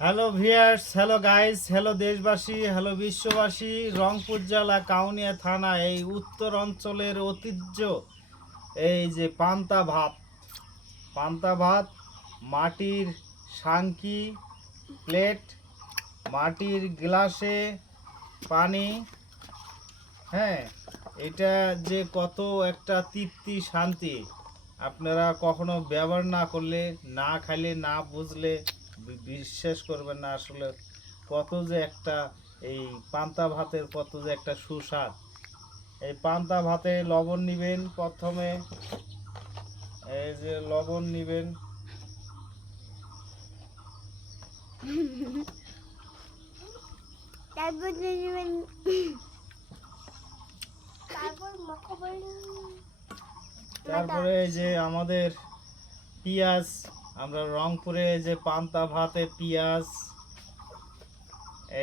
Hello viewers, hello guys, hello দেশবাসী, hello বিশ্ববাসী। রংপুর জেলা কাউনিয়া থানা এই উত্তর অঞ্চলের ঐতিহ্য এই যে পান্তা ভাত মাটির সাংকি প্লেট, মাটির গ্লাসে পানি। হ্যাঁ, এটা যে কত একটা তৃপ্তি শান্তি, আপনারা কখনো ব্যবহার না করলে, না খাইলে, না বুঝলে বিশ্বাস করবেন না আসলে কত যে একটা এই পান্তা ভাতের কত যে একটা সুস্বাদ। এই পান্তা ভাতে লবণ নিবেন প্রথমে, এই যে লবণ নিবেন, তারপর দিবেন, তারপর মাখাবেন। তারপরে এই যে আমাদের পেঁয়াজ, আমরা রংপুরে যে পান্তা ভাতে পেঁয়াজ,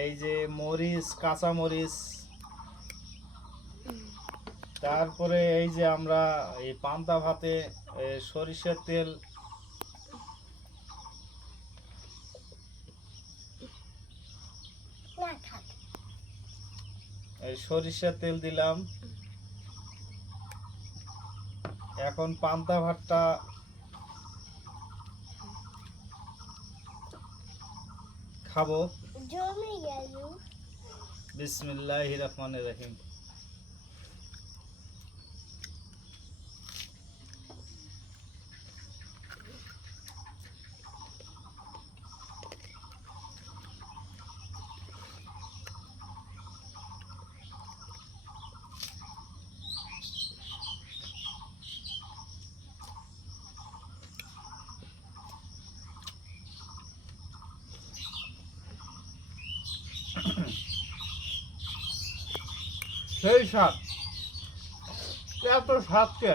এই যে মরিচ, কাঁচা মরিচ, তারপরে এই যে আমরা এই পান্তা ভাতে সরিষার তেল, এই সরিষার তেল দিলাম। এখন পান্তা ভাতটা খাবো। জমে গেল। বিসমিল্লাহির রহমানির রহিম। সেই স্বাদ, এত স্বাদকে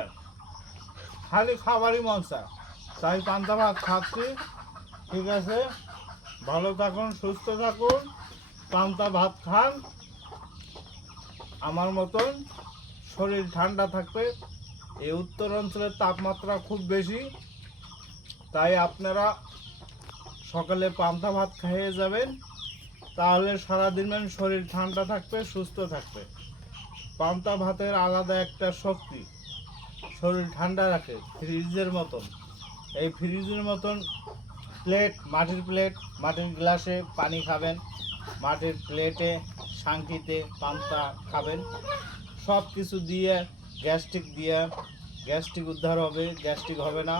খালি খাবারই মন চায়, তাই পান্তা ভাত খাচ্ছি। ঠিক আছে, ভালো থাকুন, সুস্থ থাকুন, পান্তা ভাত খান আমার মতন, শরীর ঠান্ডা থাকবে। এই উত্তর অঞ্চলের তাপমাত্রা খুব বেশি, তাই আপনারা সকালে পান্তা ভাত খেয়ে যাবেন, তাহলে সারাদিন শরীর ঠান্ডা থাকবে, সুস্থ থাকবে। পান্তা ভাতের আলাদা একটা শক্তি, শরীর ঠান্ডা রাখে ফ্রিজের মতন। এই ফ্রিজের মতন প্লেট, মাটির প্লেট, মাটির গ্লাসে পানি খাবেন, মাটির প্লেটে সাংকিতে পান্তা খাবেন, সব কিছু দিয়ে গ্যাস্ট্রিক উদ্ধার হবে, গ্যাস্ট্রিক হবে না,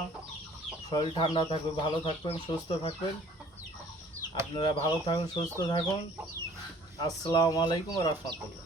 শরীর ঠান্ডা থাকবে, ভালো থাকবেন, সুস্থ থাকবেন। আপনারা ভালো থাকুন, সুস্থ থাকুন। আসসালামু আলাইকুম রহমতুল্লাহ।